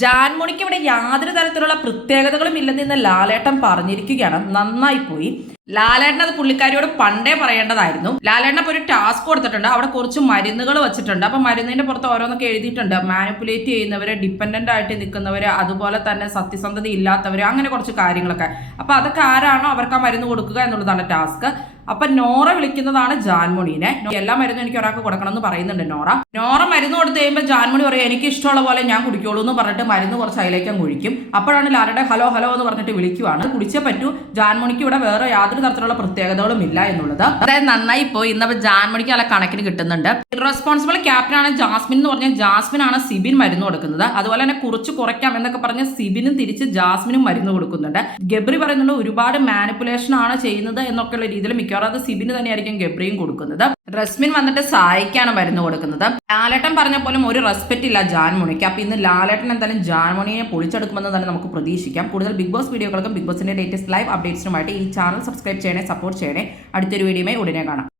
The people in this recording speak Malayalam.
ജാൻമോണിക്ക് ഇവിടെ യാതൊരു തരത്തിലുള്ള പ്രത്യേകതകളും ഇല്ലെന്ന് ലാലേട്ടൻ പറഞ്ഞിരിക്കുകയാണ്. നന്നായി പോയി. ലാലേട്ടൻ അത് പുള്ളിക്കാരിയോട് പണ്ടേ പറയേണ്ടതായിരുന്നു. ലാലേട്ടൻ ഒരു ടാസ്ക് കൊടുത്തിട്ടുണ്ട്. അവിടെ കുറച്ച് മരുന്നുകൾ വെച്ചിട്ടുണ്ട്. അപ്പൊ മരുന്നിന്റെ പുറത്ത് ഓരോന്നൊക്കെ എഴുതിയിട്ടുണ്ട്. മാനിപ്പുലേറ്റ് ചെയ്യുന്നവര്, ഡിപ്പെൻഡന്റ് ആയിട്ട് നിൽക്കുന്നവര്, അതുപോലെ തന്നെ സത്യസന്ധത ഇല്ലാത്തവര്, അങ്ങനെ കുറച്ച് കാര്യങ്ങളൊക്കെ. അപ്പൊ അതൊക്കെ ആരാണോ അവർക്ക് ആ മരുന്ന് കൊടുക്കുക എന്നുള്ളതാണ് ടാസ്ക്. അപ്പൊ നോറ വിളിക്കുന്നതാണ് ജാൻമോണിനെ. എല്ലാ മരുന്നും എനിക്ക് ഒരാൾക്ക് കൊടുക്കണം എന്ന് പറയുന്നുണ്ട് നോറ മരുന്ന് കൊടുത്തു കഴിയുമ്പോൾ ജാൻമണി പറയും എനിക്ക് ഇഷ്ടമുള്ള പോലെ ഞാൻ കുടിക്കുള്ളൂ എന്ന് പറഞ്ഞിട്ട് മരുന്ന് കുറച്ച് അതിലേക്ക് കുഴിക്കും. അപ്പോഴാണ് ലാലയുടെ ഹലോ ഹലോ എന്ന് പറഞ്ഞിട്ട് വിളിക്കുവാണ്. കുടിച്ചേ പറ്റൂ. ജാൻമണിക്ക് ഇവിടെ വേറെ യാതൊരു തരത്തിലുള്ള പ്രത്യേകതകളും ഇല്ല എന്നുള്ളത്. അതായത് നന്നായി പോയി. ഇന്നപ്പോൾ ജാൻമണിക്ക് നല്ല കണക്കിന് കിട്ടുന്നുണ്ട്. റെസ്പോൺസിബിൾ ക്യാപ്റ്റനാണ് ജാസ്മിൻ എന്ന് പറഞ്ഞാൽ ജാസ്മിൻ ആണ് സിബിൻ മരുന്ന് കൊടുക്കുന്നത്. അതുപോലെ തന്നെ കുറയ്ക്കാം എന്നൊക്കെ പറഞ്ഞ് സിബിനും തിരിച്ച് ജാസ്മിനും മരുന്ന് കൊടുക്കുന്നുണ്ട്. ഗബ്രി പറയുന്നുണ്ട് ഒരുപാട് മാനിപ്പുലേഷൻ ആണ് ചെയ്യുന്നത് എന്നൊക്കെയുള്ള രീതിയിൽ മിക്കവാറും അത് സിബിന് തന്നെയായിരിക്കും ഗബ്രിയും കൊടുക്കുന്നത്. റസ്മിൻ വന്നിട്ട് സായിക്കാണ് മരുന്ന് കൊടുക്കുന്നത്. ലാലേട്ടൻ പറഞ്ഞ പോലും ഒരു റെസ്പെക്റ്റ് ഇല്ല ജാൻമോണിക്ക്. അപ്പൊ ഇന്ന് ലാലേട്ടൻ എന്തായാലും ജാൻമോണിയെ പൊളിച്ചെടുക്കുമെന്ന് തന്നെ നമുക്ക് പ്രതീക്ഷിക്കാം. കൂടുതൽ ബിഗ് ബോസ് വീഡിയോകൾക്കും ബിഗ് ബോസിന്റെ ലേറ്റസ്റ്റ് ലൈവ് അപ്ഡേറ്റ്സിനുമായിട്ട് ഈ ചാനൽ സബ്സ്ക്രൈബ് ചെയ്യണേ, സപ്പോർട്ട് ചെയ്യണേ. അടുത്തൊരു വീഡിയോയുമായി ഉടനെ കാണാം.